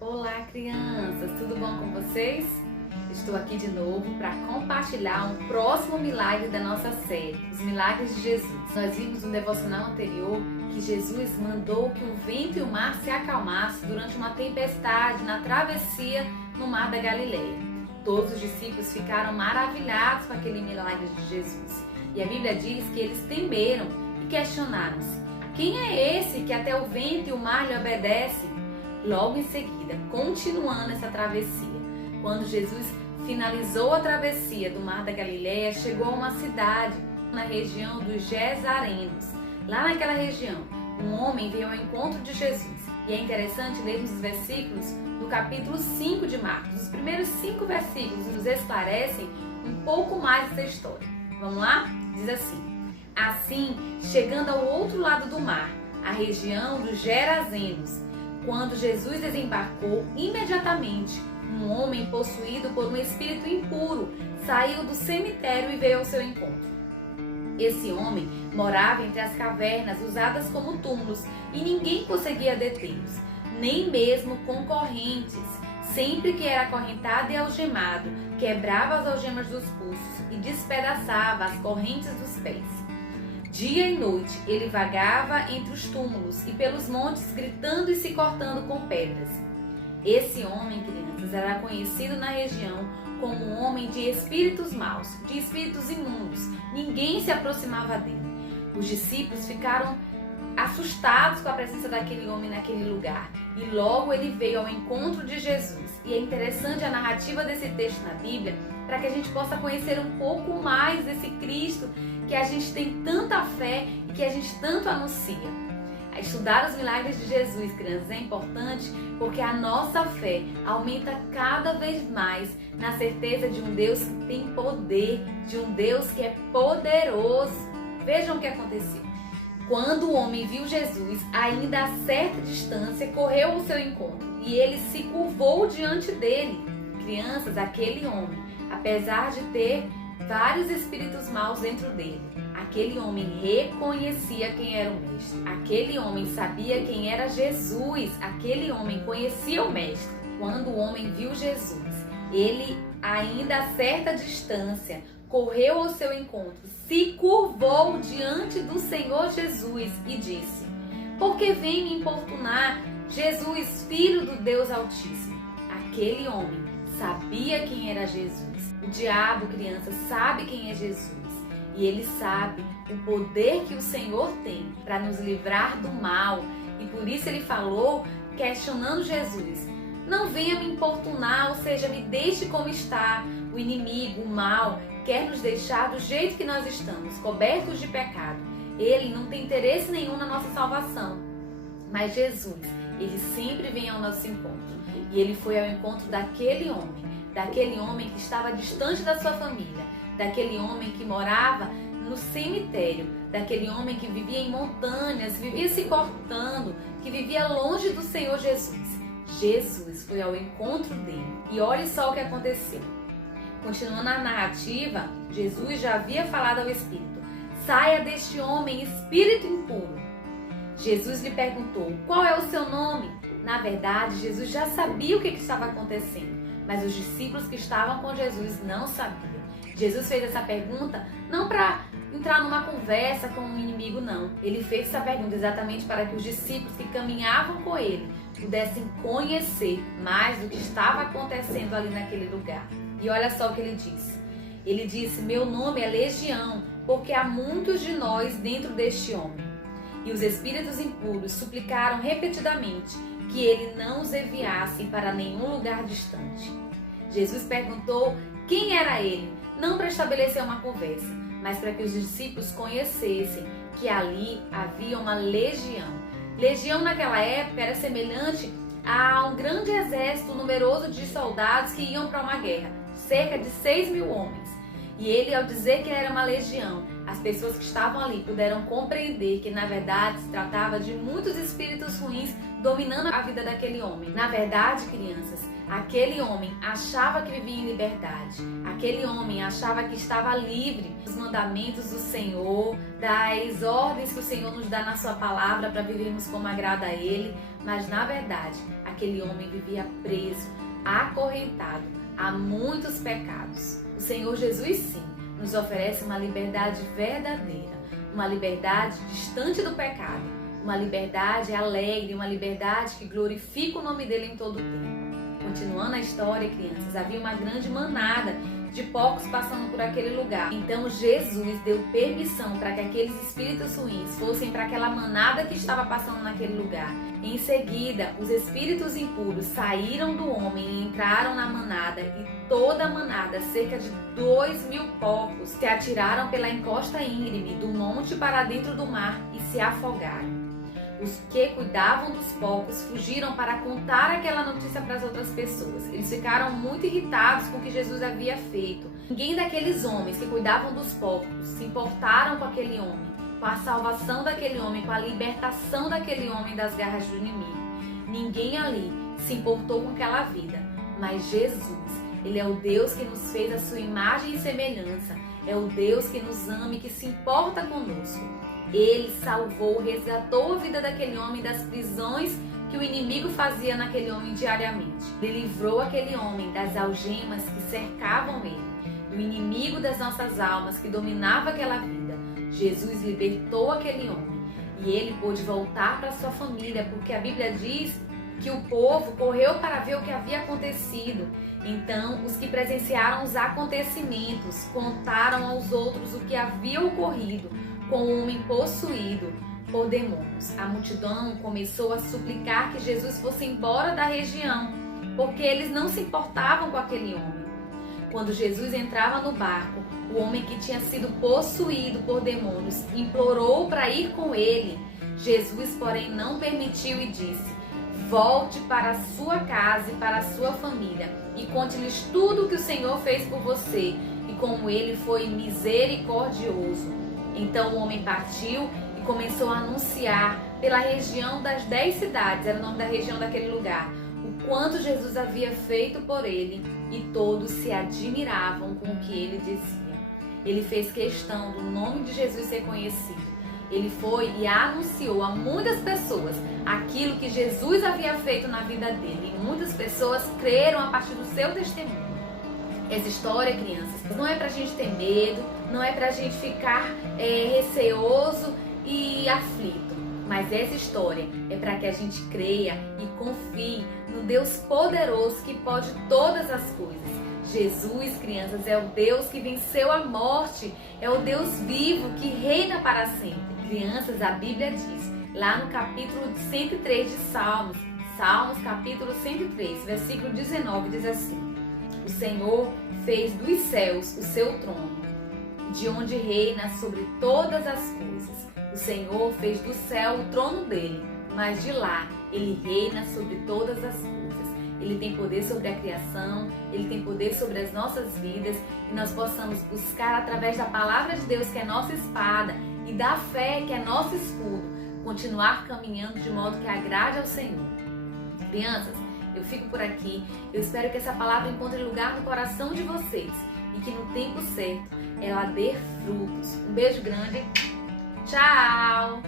Olá, crianças! Tudo bom com vocês? Estou aqui de novo para compartilhar um próximo milagre da nossa série, os milagres de Jesus. Nós vimos no devocional anterior que Jesus mandou que o vento e o mar se acalmassem durante uma tempestade na travessia no mar da Galileia. Todos os discípulos ficaram maravilhados com aquele milagre de Jesus. E a Bíblia diz que eles temeram e questionaram-se: quem é esse que até o vento e o mar lhe obedecem? Logo em seguida, continuando essa travessia, quando Jesus finalizou a travessia do mar da Galileia, chegou a uma cidade na região dos Gesarenos. Lá naquela região, um homem veio ao encontro de Jesus. E é interessante lermos os versículos do capítulo 5 de Marcos. Os primeiros 5 versículos nos esclarecem um pouco mais dessa história. Vamos lá? Diz assim: assim, chegando ao outro lado do mar, a região dos Gerazenos, quando Jesus desembarcou, imediatamente um homem possuído por um espírito impuro saiu do cemitério e veio ao seu encontro. Esse homem morava entre as cavernas usadas como túmulos e ninguém conseguia detê-los, nem mesmo concorrentes. Sempre que era acorrentado e algemado, quebrava as algemas dos pulsos e despedaçava as correntes dos pés. Dia e noite ele vagava entre os túmulos e pelos montes, gritando e se cortando com pedras. Esse homem, crianças, era conhecido na região como um homem de espíritos maus, de espíritos imundos. Ninguém se aproximava dele. Os discípulos ficaram assustados com a presença daquele homem naquele lugar. E logo ele veio ao encontro de Jesus. E é interessante a narrativa desse texto na Bíblia, para que a gente possa conhecer um pouco mais desse Cristo que a gente tem tanta fé e que a gente tanto anuncia. Estudar os milagres de Jesus, crianças, é importante porque a nossa fé aumenta cada vez mais na certeza de um Deus que tem poder, de um Deus que é poderoso. Vejam o que aconteceu. Quando o homem viu Jesus, ainda a certa distância, correu ao seu encontro e ele se curvou diante dele. Crianças, aquele homem, apesar de ter vários espíritos maus dentro dele, aquele homem reconhecia quem era o mestre. Aquele homem sabia quem era Jesus. Aquele homem conhecia o mestre. Quando o homem viu Jesus, ele, ainda a certa distância, correu ao seu encontro, se curvou diante do Senhor Jesus e disse: por que vem me importunar, Jesus, Filho do Deus Altíssimo? Aquele homem sabia quem era Jesus. O diabo, criança, sabe quem é Jesus. E ele sabe o poder que o Senhor tem para nos livrar do mal. E por isso ele falou, questionando Jesus: não venha me importunar, ou seja, me deixe como está. O inimigo, o mal, quer nos deixar do jeito que nós estamos, cobertos de pecado. Ele não tem interesse nenhum na nossa salvação. Mas Jesus, ele sempre vem ao nosso encontro. E ele foi ao encontro daquele homem que estava distante da sua família, daquele homem que morava no cemitério, daquele homem que vivia em montanhas, vivia se cortando, que vivia longe do Senhor Jesus. Jesus foi ao encontro dele e olhe só o que aconteceu. Continuando a narrativa, Jesus já havia falado ao espírito: saia deste homem, espírito impuro. Jesus lhe perguntou: qual é o seu nome? Na verdade, Jesus já sabia o que estava acontecendo, mas os discípulos que estavam com Jesus não sabiam. Jesus fez essa pergunta não para entrar numa conversa com um inimigo, não. Ele fez essa pergunta exatamente para que os discípulos que caminhavam com ele pudessem conhecer mais do que estava acontecendo ali naquele lugar. E olha só o que ele disse. Ele disse: meu nome é Legião, porque há muitos de nós dentro deste homem. E os espíritos impuros suplicaram repetidamente que ele não os enviasse para nenhum lugar distante. Jesus perguntou quem era ele, não para estabelecer uma conversa, mas para que os discípulos conhecessem que ali havia uma legião. Legião naquela época era semelhante a um grande exército numeroso de soldados que iam para uma guerra, cerca de 6.000 homens. E ele, ao dizer que era uma legião, as pessoas que estavam ali puderam compreender que na verdade se tratava de muitos espíritos ruins dominando a vida daquele homem. Na verdade, crianças, Aquele homem achava que vivia em liberdade. Aquele homem achava que estava livre dos mandamentos do Senhor, das ordens que o Senhor nos dá na sua palavra para vivermos como agrada a Ele. Mas, na verdade, aquele homem vivia preso, acorrentado a muitos pecados. O Senhor Jesus, sim, nos oferece uma liberdade verdadeira, uma liberdade distante do pecado, uma liberdade alegre, uma liberdade que glorifica o nome dele em todo o tempo. Continuando a história, crianças, havia uma grande manada de porcos passando por aquele lugar. Então Jesus deu permissão para que aqueles espíritos ruins fossem para aquela manada que estava passando naquele lugar. Em seguida, os espíritos impuros saíram do homem e entraram na manada, e toda a manada, cerca de 2.000 porcos, se atiraram pela encosta íngreme do monte para dentro do mar e se afogaram. Os que cuidavam dos porcos fugiram para contar aquela notícia para as outras pessoas. Eles ficaram muito irritados com o que Jesus havia feito. Ninguém daqueles homens que cuidavam dos porcos se importaram com aquele homem, com a salvação daquele homem, com a libertação daquele homem das garras do inimigo. Ninguém ali se importou com aquela vida. Mas Jesus, Ele é o Deus que nos fez a sua imagem e semelhança. É o Deus que nos ama e que se importa conosco. Ele salvou, resgatou a vida daquele homem das prisões que o inimigo fazia naquele homem diariamente. Ele livrou aquele homem das algemas que cercavam ele, do inimigo das nossas almas que dominava aquela vida. Jesus libertou aquele homem e ele pôde voltar para sua família, porque a Bíblia diz que o povo correu para ver o que havia acontecido. Então, os que presenciaram os acontecimentos contaram aos outros o que havia ocorrido com o homem possuído por demônios. A multidão começou a suplicar que Jesus fosse embora da região, porque eles não se importavam com aquele homem. Quando Jesus entrava no barco, o homem que tinha sido possuído por demônios implorou para ir com ele. Jesus, porém, não permitiu e disse: volte para a sua casa e para a sua família e conte-lhes tudo o que o Senhor fez por você e como ele foi misericordioso. Então o homem partiu e começou a anunciar pela região das 10 cidades, era o nome da região daquele lugar, o quanto Jesus havia feito por ele, e todos se admiravam com o que ele dizia. Ele fez questão do nome de Jesus ser conhecido. Ele foi e anunciou a muitas pessoas aquilo que Jesus havia feito na vida dele, e muitas pessoas creram a partir do seu testemunho. Essa história, crianças, não é pra gente ter medo, não é pra gente ficar receoso e aflito. Mas essa história é para que a gente creia e confie no Deus poderoso que pode todas as coisas. Jesus, crianças, é o Deus que venceu a morte, é o Deus vivo que reina para sempre. Crianças, a Bíblia diz, lá no capítulo 103 de Salmos, capítulo 103, versículo 19, diz assim: o Senhor fez dos céus o seu trono, de onde reina sobre todas as coisas. O Senhor fez do céu o trono dele, mas de lá ele reina sobre todas as coisas. Ele tem poder sobre a criação, ele tem poder sobre as nossas vidas, e nós possamos buscar através da palavra de Deus, que é nossa espada, e da fé, que é nosso escudo, continuar caminhando de modo que agrade ao Senhor. Crianças, eu fico por aqui. Eu espero que essa palavra encontre lugar no coração de vocês e que no tempo certo ela dê frutos. Um beijo grande. Tchau!